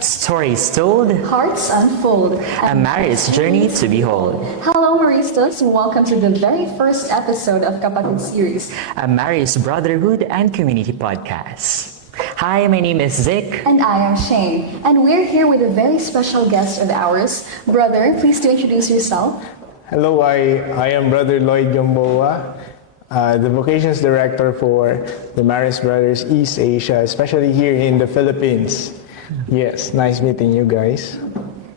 Stories told, Hearts unfold, a marriage journey to behold. Hello, Maristas. Welcome to the very first episode of Kapatid Series. A marriage brotherhood and community podcast. Hi, my name is Zick. And I am Shane. And we're here with a very special guest of ours. Brother, please to introduce yourself. Hello, I am Brother Lloyd Gamboa, the Vocations Director for the Marist Brothers East Asia, especially here in the Philippines. Yes, nice meeting you guys.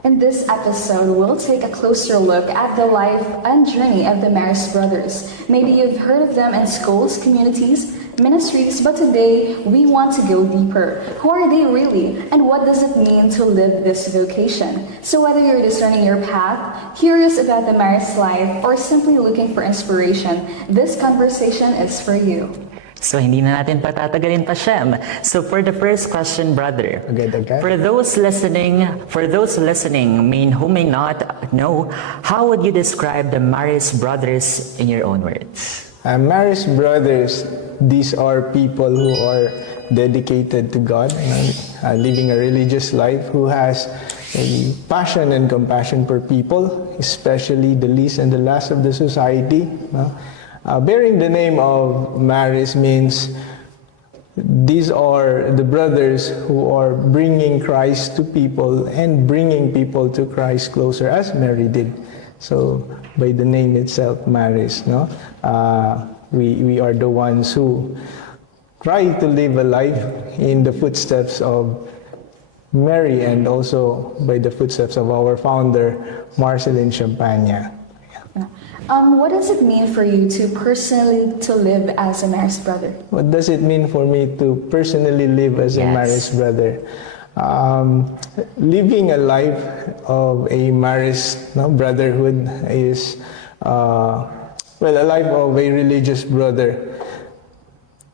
In this episode, we'll take a closer look at the life and journey of the Marist Brothers. Maybe you've heard of them in schools, communities, ministries, but today we want to go deeper. Who are they really, and what does it mean to live this vocation? So whether you're discerning your path, curious about the Marist life, or simply looking for inspiration, this conversation is for you. So hindi na natin patatagalin pa, Shem. So for the first question, brother, Okay. for those listening who may not know, how would you describe the Marist Brothers in your own words? Marist Brothers, these are people who are dedicated to God, living a religious life, who has a passion and compassion for people, especially the least and the last of the society. Bearing the name of Marist means these are the brothers who are bringing Christ to people and bringing people to Christ closer, as Mary did. So by the name itself, Marist, we are the ones who try to live a life in the footsteps of Mary and also by the footsteps of our founder, Marcelin Champaña. What does it mean for you to personally to live as a Marist brother? What does it mean for me to personally live as a Marist brother? Living a life of a Marist brotherhood is, a life of a religious brother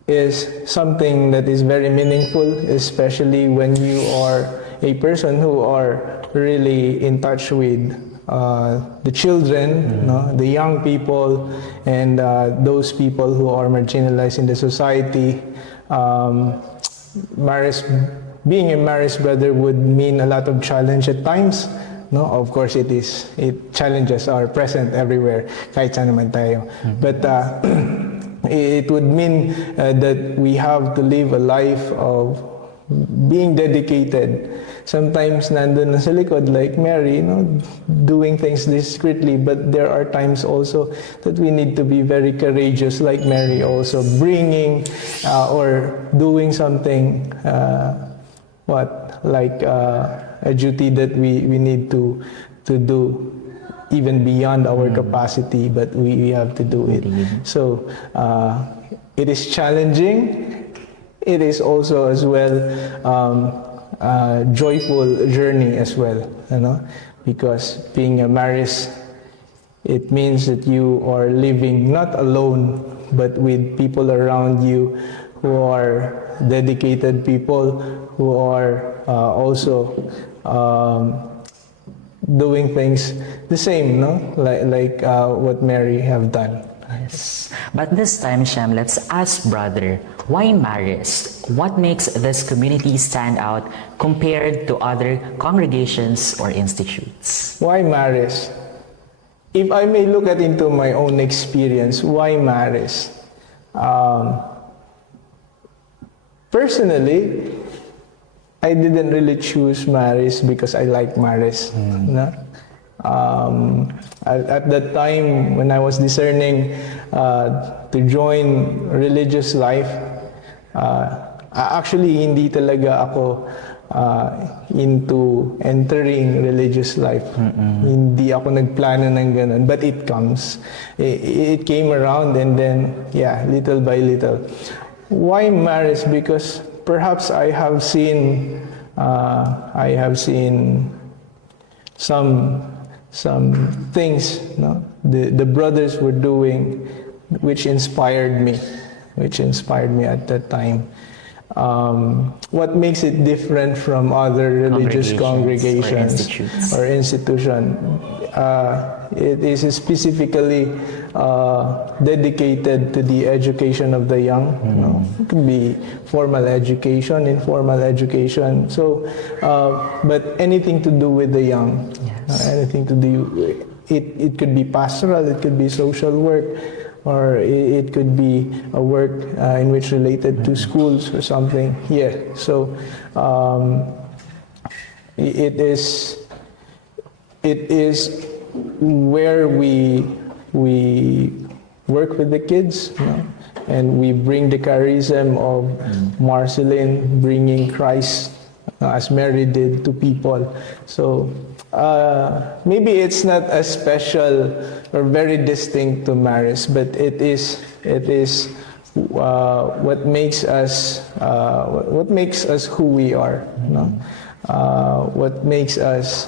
is something that is very meaningful, especially when you are a person who are really in touch with the children, the young people, and those people who are marginalized in the society. Being a Marist brother would mean a lot of challenge at times. No, of course it is. Challenges are present everywhere, kahit saan naman tayo. But it would mean that we have to live a life of being dedicated. Sometimes nandun na sa likod like Mary, doing things discreetly, but there are times also that we need to be very courageous like Mary, also bringing or doing something a duty that we need to do even beyond our capacity, but we have to do it. So it is challenging. It is also as well joyful journey as well, because being a Marist, it means that you are living not alone, but with people around you who are dedicated people, who are also doing things the same, like what Mary have done. Yes. But this time, Shem, let's ask brother, why Marist? What makes this community stand out compared to other congregations or institutes? Why Marist? If I may look into my own experience, why Marist? Personally, I didn't really choose Marist because I like Marist. At that time, when I was discerning to join religious life, actually hindi talaga ako into entering religious life. Hindi ako nagplano ng ganun, but it comes. It came around, and then, little by little. Why Marist? Because perhaps I have seen some things the brothers were doing which inspired me at that time. what makes it different from other religious Congregations congregations or or institution. It is specifically dedicated to the education of the young. You know? It could be formal education, informal education. So, but anything to do with the young, anything to do. It could be pastoral, it could be social work, or it could be a work in which related to schools or something. Yeah. So it is where we work with the kids, you know, and we bring the charism of Marceline, bringing Christ as Mary did to people. So maybe it's not as special or very distinct to Maris, but it is what makes us who we are. You know? What makes us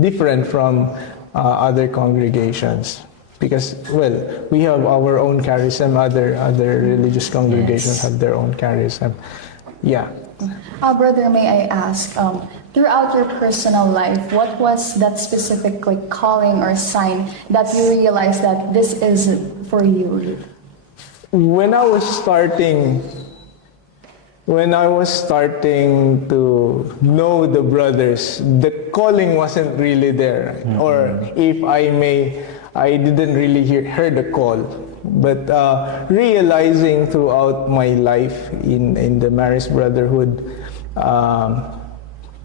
different from other congregations. Because, well, we have our own charism, other religious congregations have their own charism. Yeah. Brother, may I ask, throughout your personal life, what was that specific calling or sign that you realized that this is for you? When I was starting to know the brothers, the calling wasn't really there. Or if I may, I didn't really hear the call. But realizing throughout my life in the Maris Brotherhood,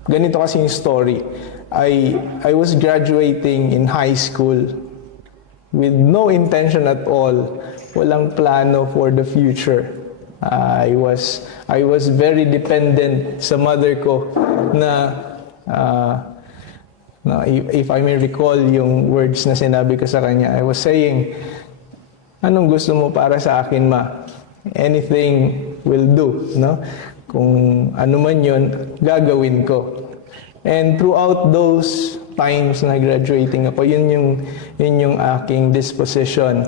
ganito kasi yung story. I was graduating in high school with no intention at all. Walang plano for the future. I was very dependent sa mother ko na if I may recall yung words na sinabi ko sa kanya, I was saying, anong gusto mo para sa akin, ma? Anything will do, no? Kung ano man yun, gagawin ko. And throughout those times na graduating ako, yun yung aking disposition.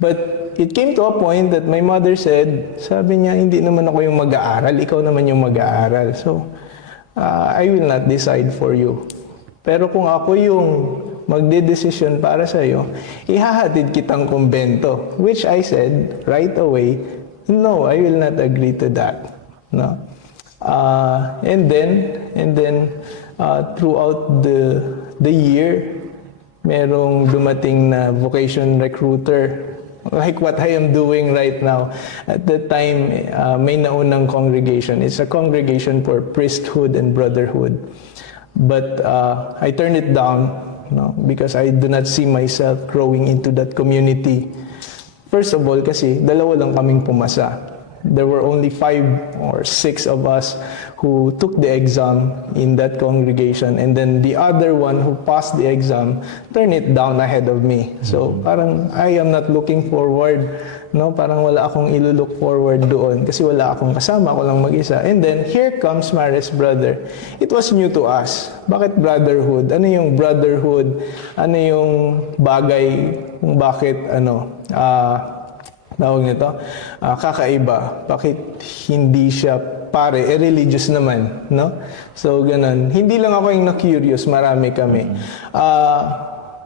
But it came to a point that my mother said, sabi niya, hindi naman ako yung mag-aaral, ikaw naman yung mag-aaral. So, I will not decide for you. Pero kung ako yung magde-decision para sa iyo, ihahatid kitang kumbento. Which I said right away, no, I will not agree to that. No. And then throughout the year, merong dumating na vocation recruiter, like what I am doing right now. At that time, may naunang congregation. It's a congregation for priesthood and brotherhood. But I turned it down, no, because I do not see myself growing into that community. First of all, kasi dalawa lang kaming pumasa. There were only 5 or 6 of us who took the exam in that congregation, and then the other one who passed the exam turned it down ahead of me. So parang I am not looking forward, no? Parang wala akong ilulook forward doon kasi wala akong kasama, ako lang mag-isa. And then here comes Maris Brother. It was new to us. Bakit brotherhood? Ano yung brotherhood? Ano yung bagay kung bakit tawag nito, kakaiba. Bakit hindi siya pare? Religious naman, no? So, ganun. Hindi lang ako yung na-curious, marami kami.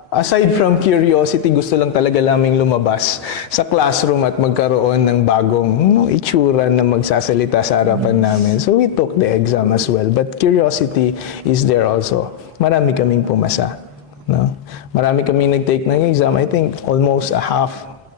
Aside from curiosity, gusto lang talaga naming lumabas sa classroom at magkaroon ng bagong itsura na magsasalita sa harapan namin. So, we took the exam as well. But curiosity is there also. Marami kaming pumasa, no? Marami kaming nag-take ng exam. I think almost a half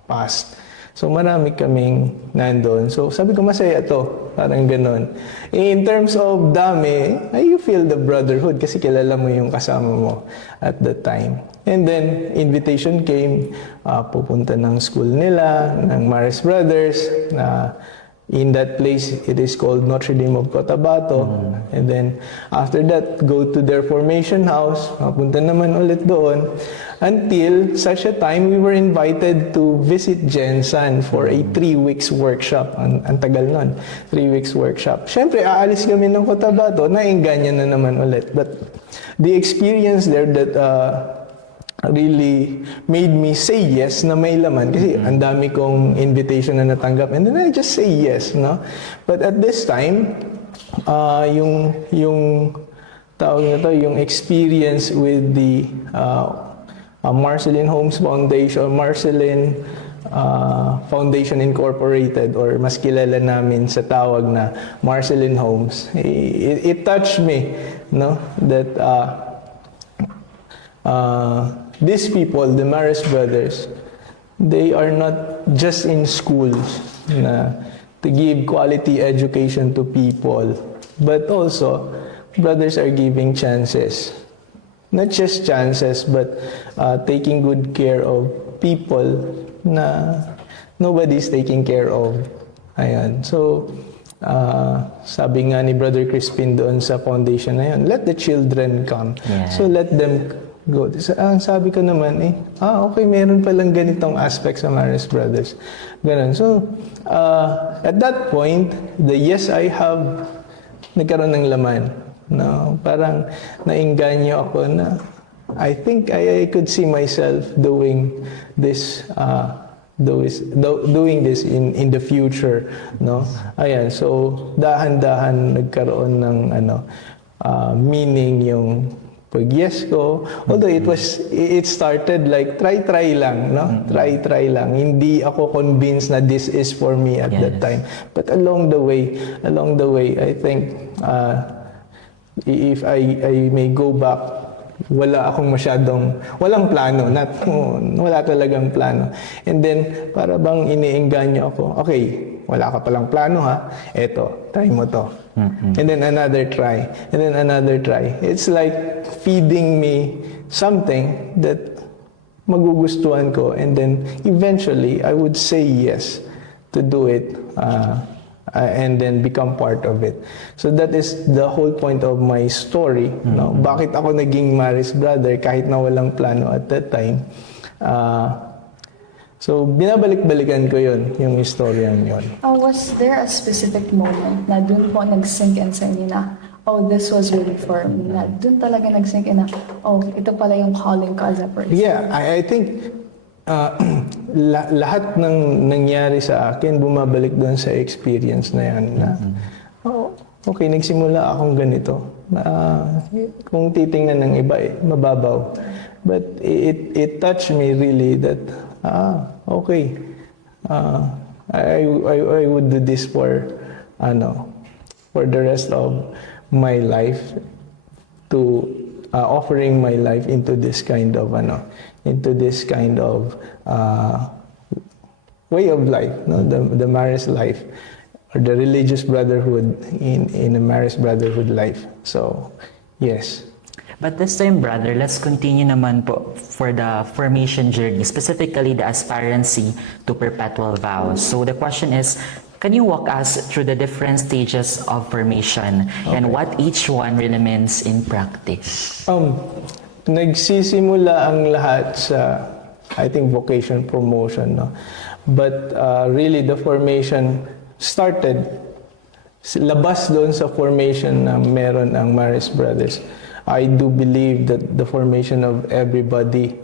passed. So, marami kaming nandun. So, sabi ko, masaya to. Parang ganun. In terms of dami, you feel the brotherhood kasi kilala mo yung kasama mo at that time. And then, invitation came, pupunta ng school nila, ng Maris Brothers, na in that place, it is called Notre Dame of Cotabato. And then, after that, go to their formation house, punta naman ulit doon. Until such a time, we were invited to visit Jensan for a 3 weeks workshop. Ang tagal nun, 3 weeks workshop. Siyempre, aalis kami ng Cotabato, nainganyan na naman ulit. But the experience there that really made me say yes na may laman kasi ang dami kong invitation na natanggap and then I just say yes, no? But at this time, yung tawag na to, yung experience with the Marceline Homes Foundation, Marceline Foundation Incorporated, or mas kilala namin sa tawag na Marceline Homes, it touched me, no? That these people, the Maris brothers, they are not just in schools na to give quality education to people, but also brothers are giving chances. Not just chances, but taking good care of people na nobody's taking care of. Ayan. So, sabi nga ni Brother Crispin doon sa foundation na yun, let the children come. Yeah. So, let them go. Ang sabi ko naman okay, meron palang ganitong aspect sa Maris Brothers. Ganun. So, at that point, the yes I have, nagkaroon ng laman. No? Parang nainganyo ako na I think I could see myself doing this doing this in the future, no? Ayan, so dahan-dahan nagkaroon ng meaning yung pag-yes ko. Although it started like try lang, no? Try lang. Hindi ako convinced na this is for me at that time. But along the way, I think if I may go back, walang plano, wala talagang plano. And then, para bang iniengganyo ako, okay, wala ka palang plano ha, eto, try mo to. And then another try, and then another try. It's like feeding me something that magugustuhan ko, and then eventually, I would say yes to do it, and then become part of it. So that is the whole point of my story. No? Bakit ako naging Maris brother kahit na walang plano at that time? So binabalik-balikan ko yung istoryang yun. Was there a specific moment na dun po nag-sink in sa inyo na, this was really for me, na dun talaga nag-sink in na, ito pala yung calling ko as a person? Yeah, I think lahat ng nangyari sa akin bumabalik doon sa experience na yan na okay, nagsimula akong ganito. Kung titingnan ng iba, mababaw. But it touched me really that okay, I would do this for the rest of my life, to offering my life into this kind of way of life, no? The Maris life, or the religious brotherhood in a Maris brotherhood life. So, yes. But this time, brother, let's continue naman po for the formation journey, specifically the aspirancy to perpetual vows. So the question is, can you walk us through the different stages of formation and what each one really means in practice? Nagsisimula ang lahat sa, I think, vocation promotion, no? But really, the formation started, labas doon sa formation na meron ang Maris Brothers. I do believe that the formation of everybody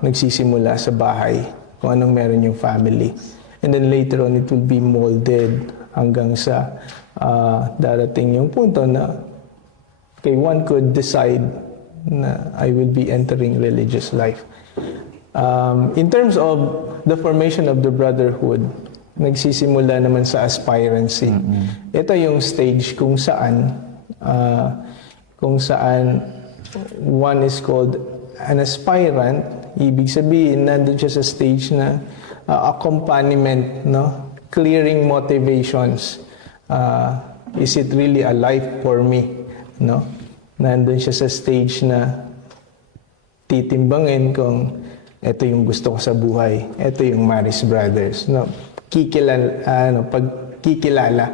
nagsisimula sa bahay, kung anong meron yung family. And then later on, it will be molded hanggang sa darating yung punto na, okay, one could decide na I will be entering religious life. In terms of the formation of the brotherhood, nagsisimula naman sa aspirancy. Ito yung stage kung saan one is called an aspirant. Ibig sabihin, nandun siya sa stage na accompaniment, no? Clearing motivations. Is it really a life for me? No? Nandun siya sa stage na titimbangin kung ito yung gusto ko sa buhay. Ito yung Maris Brothers. No? Pagkikilala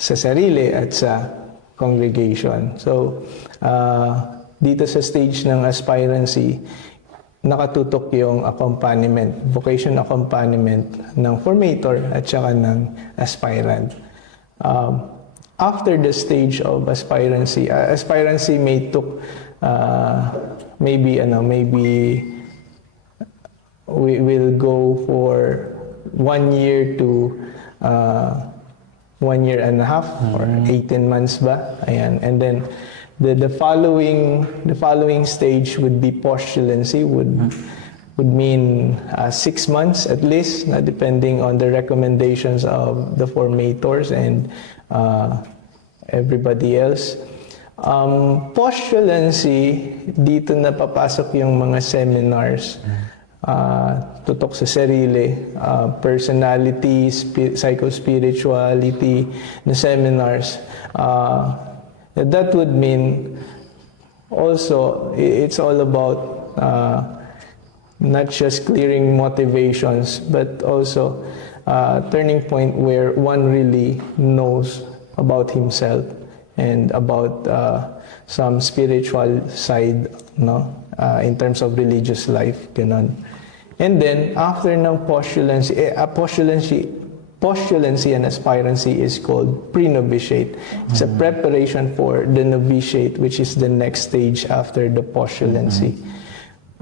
sa sarili at sa congregation. So, dito sa stage ng aspirancy, nakatutok yung accompaniment, vocation accompaniment ng formator at saka ng aspirant. After the stage of aspirancy may took maybe we will go for 1 year to 1 year and a half or 18 months ba. Ayan. And then the following stage would be postulancy, would mean 6 months at least, depending on the recommendations of the formators and everybody else. Postulancy, dito na papasok yung mga seminars, tutok sa sarili, personality, psychospirituality na seminars. That would mean also it's all about not just clearing motivations, but also turning point where one really knows about himself and about some spiritual side, no, in terms of religious life, ganon. And then after ng postulancy and aspirancy is called pre-novitiate. It's a preparation for the novitiate, which is the next stage after the postulancy.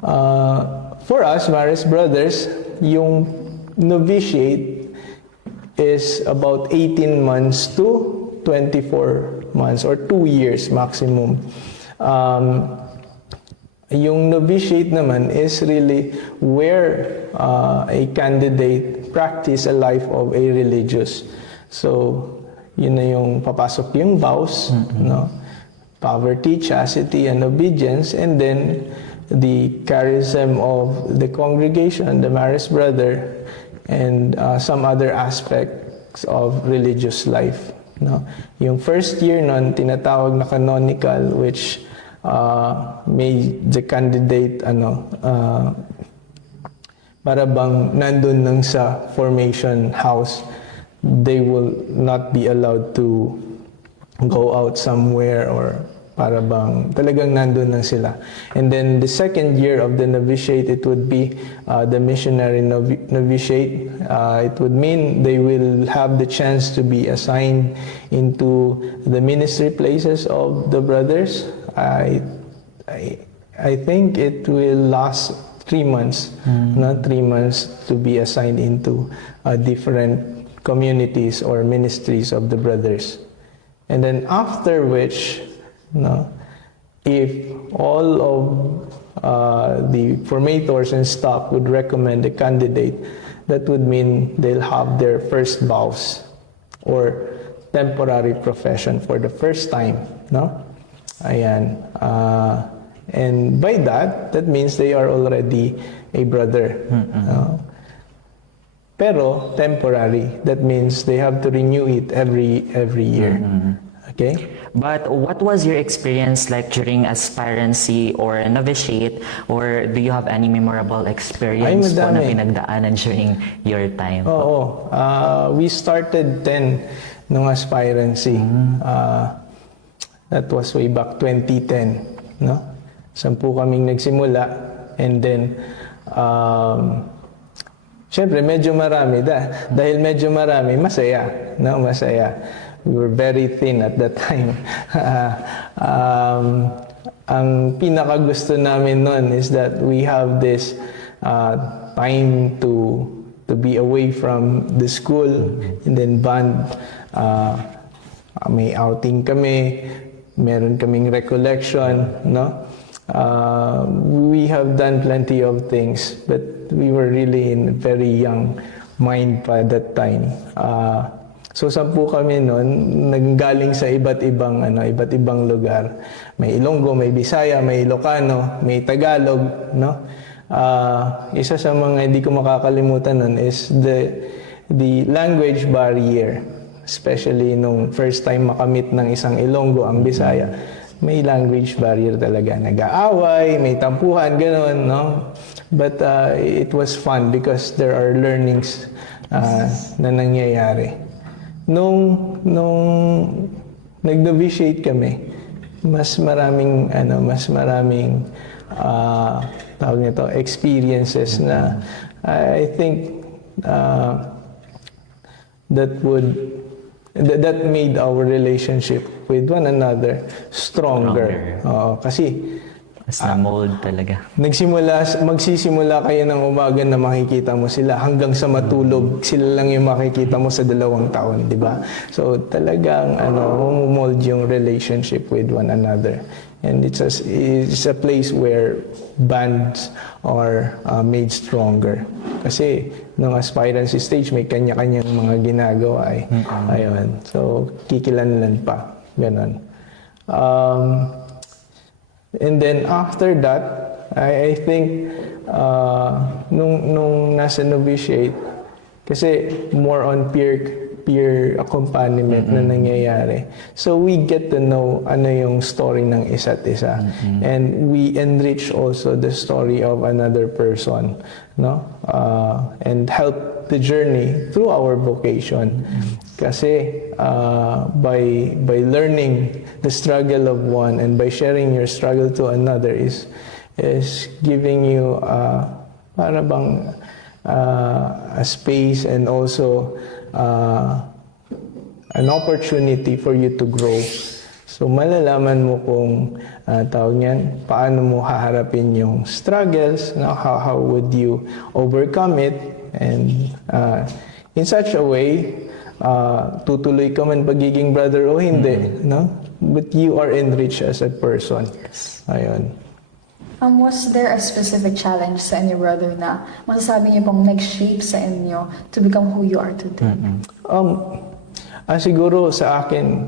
For us, Marist brothers, yung novitiate is about 18 months to 24 months or 2 years maximum. Yung novitiate naman is really where a candidate practice a life of a religious. So, yun na yung papasok yung vows, no? Poverty, chastity, and obedience, and then the charism of the congregation, the Marist brother, and some other aspects of religious life. No? Yung first year nun, tinatawag na canonical, which may the candidate para bang nandun lang sa formation house, they will not be allowed to go out somewhere, or para bang talagang nandun lang sila. And then the second year of the novitiate, it would be the missionary novitiate. It would mean they will have the chance to be assigned into the ministry places of the brothers. I think it will last 3 months, not 3 months, to be assigned into different communities or ministries of the brothers. And then after which, no, if all of the formators and staff would recommend a candidate, that would mean they'll have their first vows or temporary profession for the first time, no? Ayan. And by that means they are already a brother. Pero temporary. That means they have to renew it every year. Okay? But what was your experience like during aspirancy or novitiate, or do you have any memorable experience po na madami. pinagdaanan during your time? Oo. We started 10 nung aspirancy. That was way back 2010, no? 10 kaming nagsimula, and then syempre medyo marami dahil medyo marami, masaya, no? Masaya. We were very thin at that time. Ang pinakagusto namin noon is that we have this time to be away from the school, and then band, may outing kami, meron kaming recollection, no? We have done plenty of things, but we were really in very young mind pa that time. So 10 kami noon, nanggaling sa iba't ibang lugar. May Ilonggo, may Bisaya, may Ilocano, may Tagalog, no? Isa sa mga hindi ko makakalimutan noon is the language barrier, especially nung first time makamit ng isang Ilonggo ang Bisaya. May language barrier talaga. Nag-aaway, may tampuhan, gano'n, no? But it was fun because there are learnings na nangyayari. Nung nag-novitiate kami, mas maraming tawag nito, experiences na I think that made our relationship with one another stronger. Kasi Mas na-mold talaga. Magsisimula kayo ng umaga na makikita mo sila hanggang sa matulog, sila lang yung makikita mo sa 2 taon, di ba? So talagang mold yung relationship with one another. And it's a place where bands are made stronger. Kasi nung aspirancy stage, may kanya-kanyang mga ginagawa eh. Ayun. So kikilanlan pa. Ganon. And then after that, I think nung nasa novitiate, kasi more on peer accompaniment na nangyayari. So we get to know ano yung story ng isa't isa. And we enrich also the story of another person, no? And help the journey through our vocation. Kasi by learning the struggle of one and by sharing your struggle to another is giving you para bang a space and also an opportunity for you to grow. So malalaman mo kung tawag niyan, paano mo haharapin yung struggles, no? How would you overcome it, and in such a way tutuloy ka man pagiging brother o hindi, no? But you are enriched as a person. Ayun. Was there a specific challenge sa inyo, brother, na masasabi niyo pong nag-shape sa inyo to become who you are today? Siguro sa akin,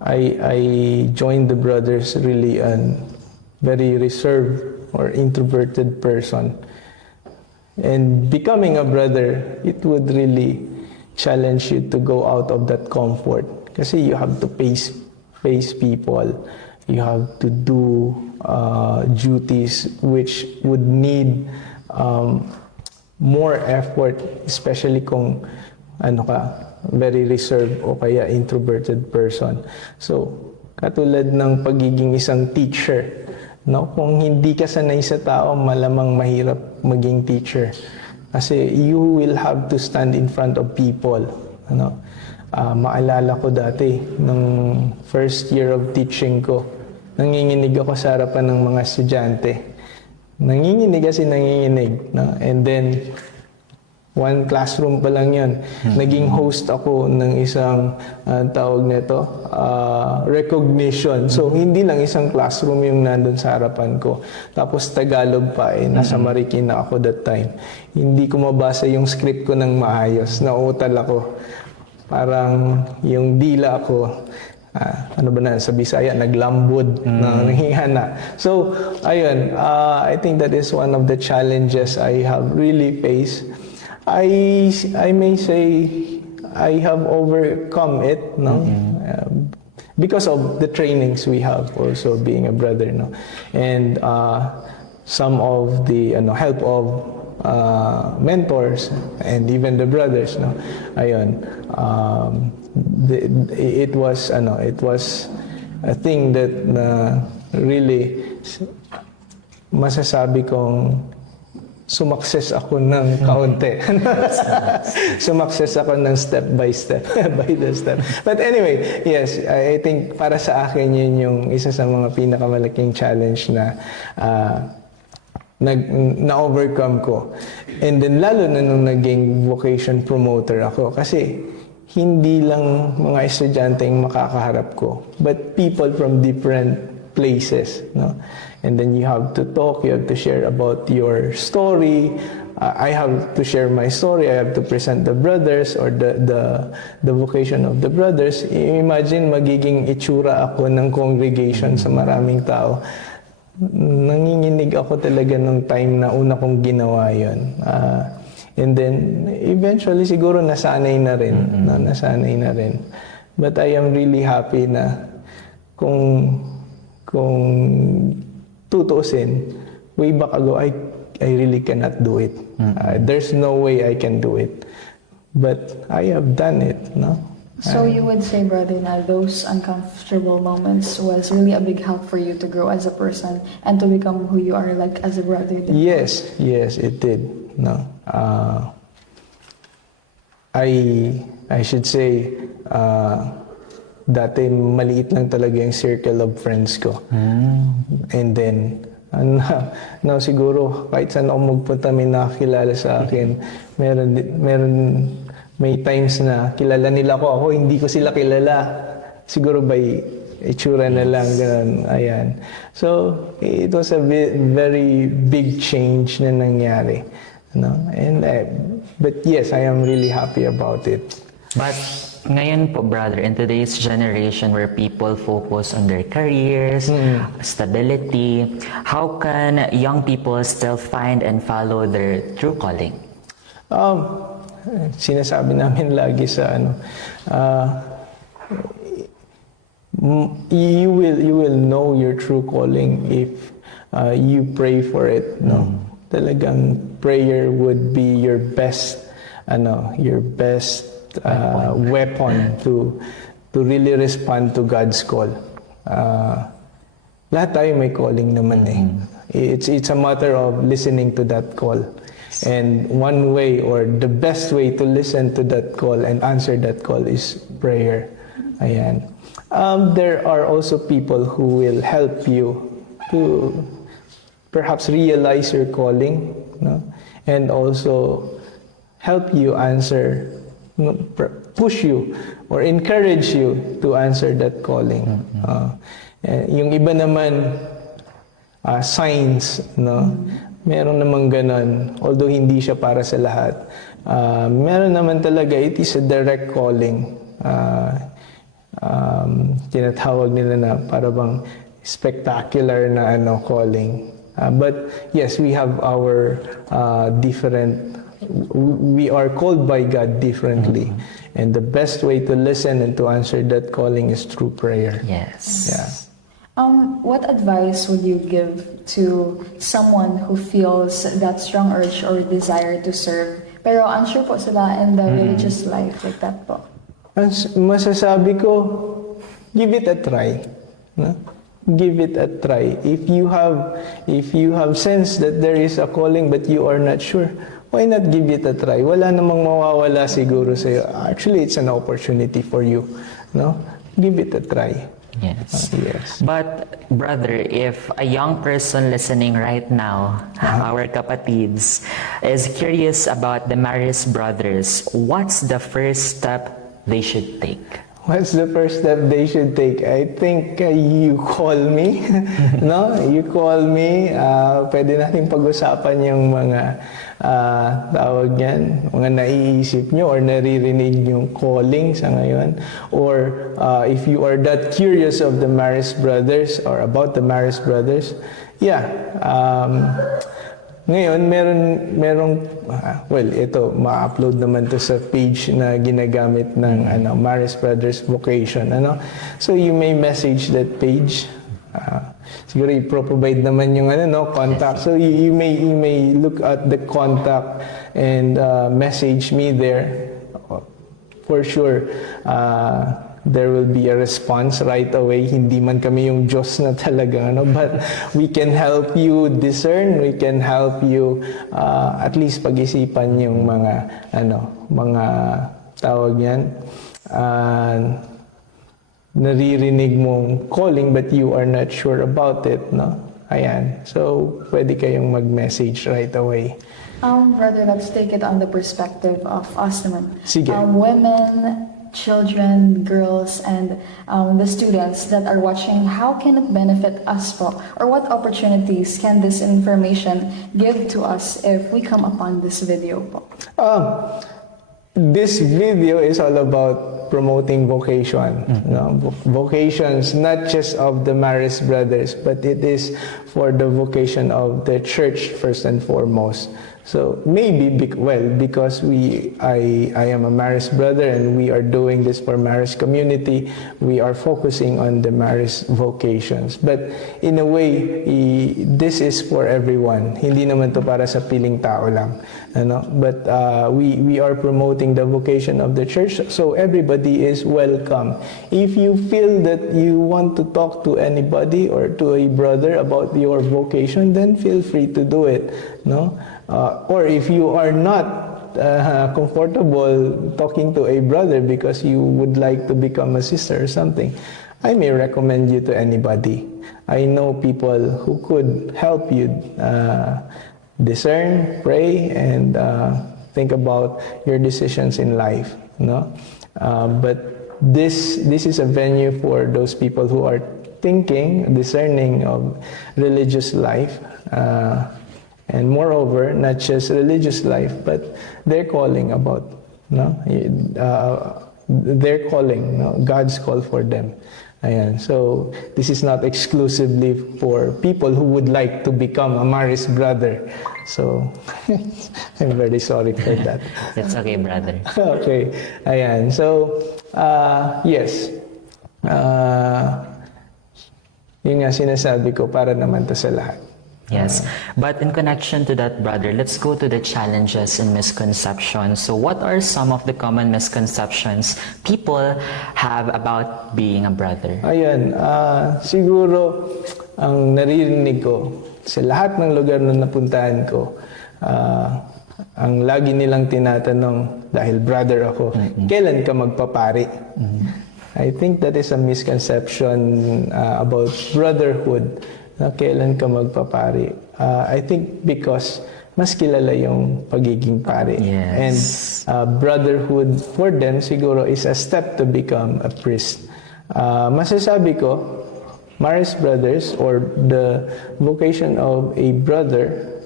I joined the brothers really a very reserved or introverted person. And becoming a brother, it would really challenge you to go out of that comfort. Kasi you have to face people. You have to do duties which would need more effort, especially kung very reserved o kaya introverted person. So, katulad ng pagiging isang teacher, no? Kung hindi ka sanay sa tao, malamang mahirap maging teacher. Kasi you will have to stand in front of people, ano? Maalala ko dati, nung first year of teaching ko, nanginginig ako sa harapan ng mga estudyante. Nanginginig, no? And then, one classroom pa lang yun. Naging host ako ng isang tawag nito, recognition. So, hindi lang isang classroom yung nandun sa harapan ko. Tapos Tagalog pa eh. Nasa Marikina ako that time. Hindi ko mabasa yung script ko ng maayos. Nauutal ako. Parang yung dila ko, sa Bisaya, naglambod, nanghihana. So, ayun, I think that is one of the challenges I have really faced. I may say I have overcome it, no? Because of the trainings we have also being a brother, no? And some of the help of mentors and even the brothers, no? Ayun. It was a thing that really masasabi kong sumakses ako ng kaunti. Sumakses ako ng step by step. But anyway, yes, I think para sa akin yun yung isa sa mga pinakamalaking challenge na na-overcome ko. And then lalo na nung naging vocation promoter ako. Kasi hindi lang mga estudyante yung makakaharap ko, but people from different places, no? And then you have to talk, you have to share about your story. I have to share my story. I have to present the brothers or the vocation of the brothers. Imagine magiging itsura ako ng congregation sa maraming tao. Nanginginig ako talaga nung time na una kong ginawa yun. And then, eventually, siguro nasanay na rin. No? Nasanay na rin. But I am really happy na kung tutuusin, way back ago, I really cannot do it. There's no way I can do it. But I have done it. No? So you would say, brother, na those uncomfortable moments was really a big help for you to grow as a person and to become who you are like as a brother. Yes, it did. No. I should say dati maliit lang talaga yung circle of friends ko. And then, now siguro kahit saan ako magpunta may nakakilala sa akin. May times na kilala nila ako hindi ko sila kilala. Siguro by itsura na lang, ganun. Ayan. So, it was a very big change na nangyari. No? And, but yes, I am really happy about it. But ngayon po, brother, in today's generation where people focus on their careers, stability, how can young people still find and follow their true calling? Sinasabi namin lagi sa you will know your true calling if you pray for it, no? Talagang prayer would be your best weapon to really respond to God's call. Lahat tayo may calling naman eh. It's a matter of listening to that call. And one way or the best way to listen to that call and answer that call is prayer. Ayan. There are also people who will help you to perhaps realize your calling, no? And also help you answer, push you or encourage you to answer that calling. Yung iba naman, signs, no? Meron namang ganon, although hindi siya para sa lahat. Meron naman talaga, it is a direct calling. Tinatawag nila na para bang spectacular na calling. But yes, we have our we are called by God differently. And the best way to listen and to answer that calling is through prayer. Yes. Yeah. What advice would you give to someone who feels that strong urge or desire to serve, pero unsure po sila in the religious life like that po? Masasabi ko, give it a try. No? Give it a try. If you have sensed that there is a calling but you are not sure, why not give it a try? Wala namang mawawala siguro sa'yo. Actually, it's an opportunity for you. No? Give it a try. Yes. Yes. But brother, if a young person listening right now, our kapatids, is curious about the Maris Brothers, what's the first step they should take? What's the first step they should take? I think you call me, no? You call me. Pwede nating pag-usapan yung mga tawag yan, mga naiisip nyo or naririnig yung calling sa ngayon. Or if you are that curious of the Maris Brothers or about the Maris Brothers, yeah. Ngayon, ito, ma-upload naman to sa page na ginagamit ng Maris Brothers Vocation. So you may message that page. Siguro i-provide naman yung contact. So you may look at the contact and message me there. For sure, there will be a response right away. Hindi man kami yung Diyos na talaga, but we can help you discern, we can help you at least pag-isipan yung mga tawag yan, naririnig mong calling but you are not sure about it, no? Ayan. So, pwede kayong mag-message right away. Brother, let's take it on the perspective of us naman. Sige. Women, children, girls, and the students that are watching, how can it benefit us po? Or what opportunities can this information give to us if we come upon this video po? This video is all about promoting vocation. No? Vocations, not just of the Maris Brothers, but it is for the vocation of the church first and foremost. So maybe, because I am a Maris brother and we are doing this for Maris community, we are focusing on the Maris vocations. But in a way, this is for everyone. Hindi naman to para sa piling tao lang. But we are promoting the vocation of the church, so everybody is welcome. If you feel that you want to talk to anybody or to a brother about your vocation, then feel free to do it. No? Or if you are not comfortable talking to a brother because you would like to become a sister or something, I may recommend you to anybody. I know people who could help you discern, pray, and think about your decisions in life. No, but this is a venue for those people who are thinking, discerning of religious life. And moreover, not just religious life, but their calling about, their calling, God's call for them. Ayan. So, this is not exclusively for people who would like to become a Maris brother. So, I'm very sorry for that. That's okay, brother. Okay. Ayan. So, yes. Yun nga sinasabi ko, para naman to sa lahat. Yes, but in connection to that, brother, let's go to the challenges and misconceptions. So what are some of the common misconceptions people have about being a brother? Ayan, siguro ang naririnig ko sa lahat ng lugar na napuntahan ko, ang lagi nilang tinatanong, dahil brother ako, kailan ka magpapari? I think that is a misconception about brotherhood. Na kailan ka magpapari. I think because mas kilala yung pagiging pari. Yes. And brotherhood for them siguro is a step to become a priest. Masasabi ko, Maris Brothers or the vocation of a brother,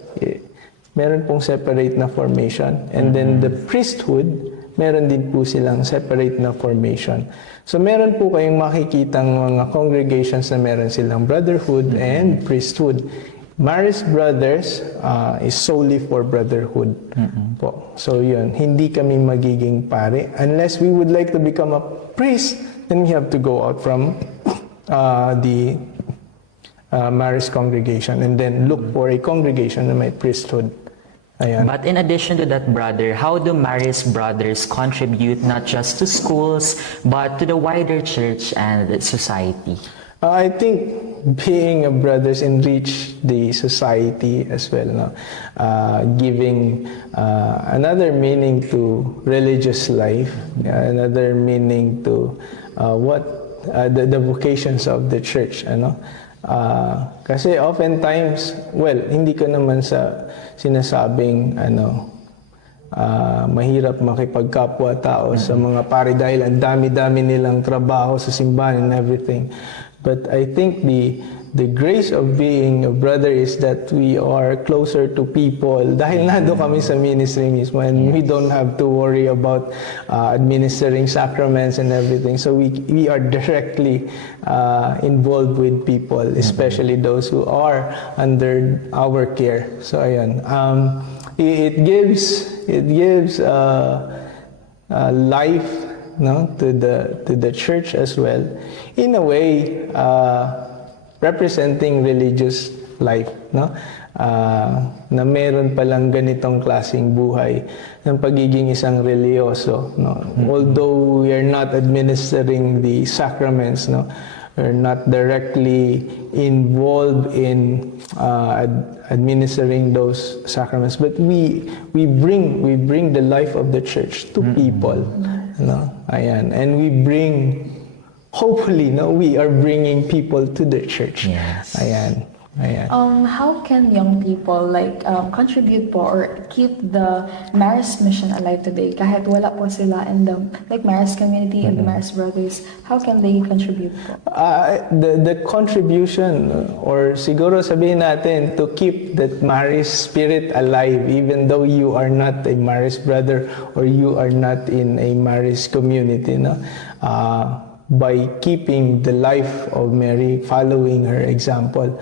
meron pong separate na formation. And then the priesthood, meron din po silang separate na formation. So meron po kayong makikitang mga congregations na meron silang brotherhood and priesthood. Maris Brothers is solely for brotherhood po. So yun, hindi kami magiging pare. Unless we would like to become a priest, then we have to go out from the Maris congregation and then look for a congregation na may priesthood. Ayan. But in addition to that, brother, how do Maris Brothers contribute not just to schools, but to the wider church and society? I think being a brothers enrich the society as well, no? Giving another meaning to religious life, another meaning to the vocations of the church, ano? Kasi oftentimes, well, hindi ko naman sa sinasabing mahirap makipagkapwa-tao sa mga pari dahil ang dami-dami nilang trabaho sa simbahan and everything. But I think the grace of being a brother is that we are closer to people dahil nando kami sa ministry mismo and we don't have to worry about administering sacraments and everything. So we are directly involved with people, especially those who are under our care. So ayan, it gives life, no, to the church as well, in a way representing religious life, no? Na meron palang ganitong klaseng buhay ng pagiging isang religyoso, no? Although we are not administering the sacraments, no? We're not directly involved in administering those sacraments, but we bring the life of the church to people, no? Ayan, and we bring, hopefully, no, we are bringing people to the church. Yes. Ayan. Ayan. How can young people contribute po or keep the Maris mission alive today? Kahit wala po sila in the Maris community and the Maris Brothers, how can they contribute po? The contribution, or siguro sabihin natin, to keep that Maris spirit alive, even though you are not a Maris brother or you are not in a Maris community, no? By keeping the life of Mary, following her example,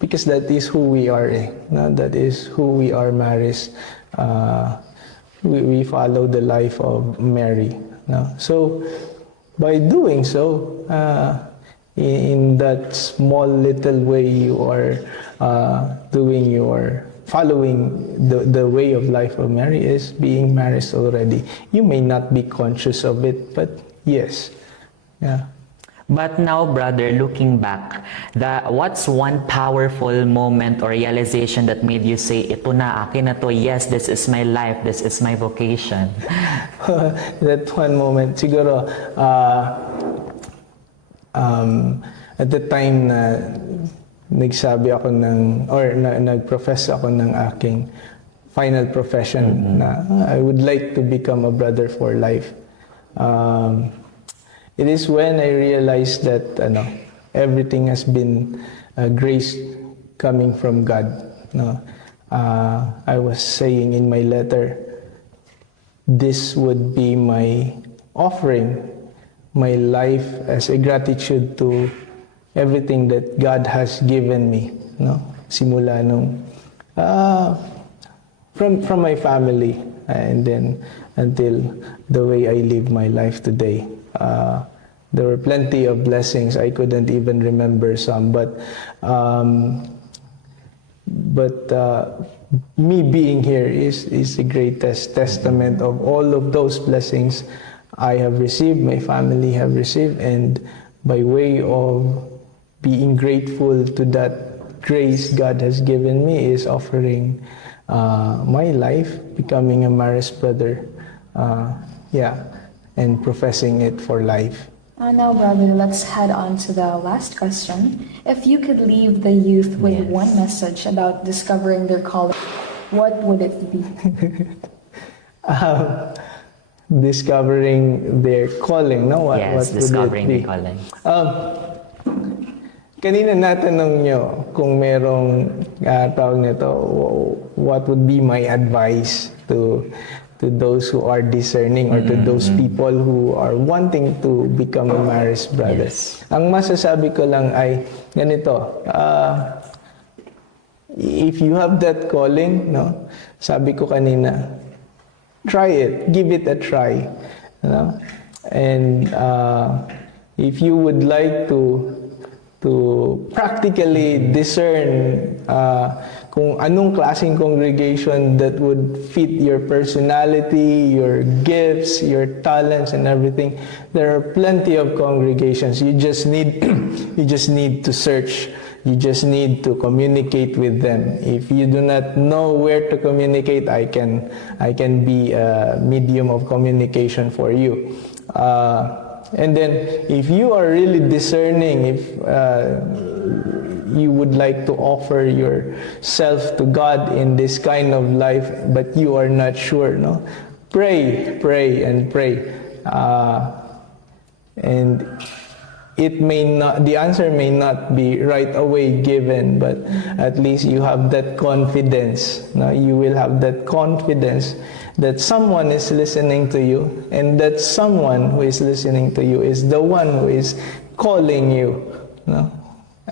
because that is who we are. No? That is who we are, Maris. We follow the life of Mary. No? So, by doing so, in that small little way, you are following the way of life of Mary is being Maris already. You may not be conscious of it, but yes. Yeah. But now, brother, looking back, what's one powerful moment or realization that made you say, ito na, akin na to, yes, this is my life, this is my vocation? That one moment, siguro, at the time na nagsabi ako nag-profess ako ng aking final profession na I would like to become a brother for life. It is when I realized that everything has been grace coming from God. I was saying in my letter, this would be my offering, my life as a gratitude to everything that God has given me. Simula nung from my family and then until the way I live my life today. There were plenty of blessings. I couldn't even remember some, but me being here is the greatest testament of all of those blessings I have received, my family have received, and by way of being grateful to that grace God has given me is offering my life, becoming a marist brother, and professing it for life. Now, brother, let's head on to the last question. If you could leave the youth with one message about discovering their calling, what would it be? Discovering their calling, no? Yes, what discovering would it their be? calling. Kanina natanong nyo kung merong tawag nito, what would be my advice to those who are discerning or to those people who are wanting to become a marist brother. Yes. Ang masasabi ko lang ay ganito, if you have that calling, sabi ko kanina, try it, give it a try. And if you would like to practically discern kung anong klaseng congregation that would fit your personality, your gifts, your talents, and everything. There are plenty of congregations. You just need to search. You just need to communicate with them. If you do not know where to communicate, I can be a medium of communication for you. And then, if you are really discerning, if you would like to offer yourself to God in this kind of life, but you are not sure, pray, and pray. And the answer may not be right away given, but at least you have that confidence. You will have that confidence that someone is listening to you, and that someone who is listening to you is the one who is calling you.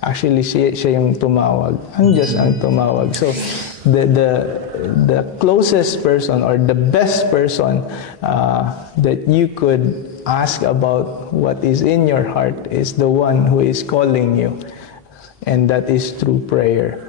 Actually, siya yung tumawag. Ang Diyos ang tumawag. So, the closest person or the best person that you could ask about what is in your heart is the one who is calling you. And that is through prayer.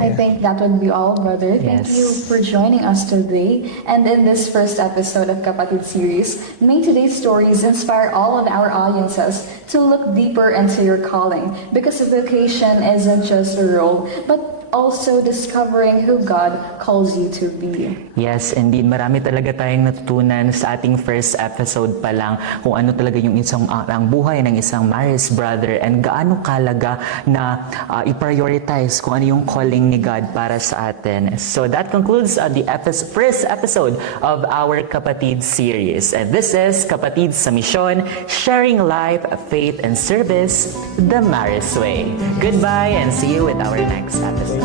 I think that would be all, brother. Thank you for joining us today. And in this first episode of Kapatid series, may today's stories inspire all of our audiences to look deeper into your calling, because a vocation isn't just a role, but also discovering who God calls you to be. Yes, indeed. Marami talaga tayong natutunan sa ating first episode pa lang kung ano talaga yung ang buhay ng isang marist brother and gaano kalaga na i-prioritize kung ano yung calling ni God para sa atin. So that concludes the first episode of our Kapatid series. And this is Kapatid sa Misyon, sharing life, faith, and service the Marist way. Goodbye and see you with our next episode.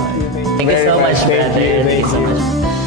Thank you so much, brother. Thank you so much.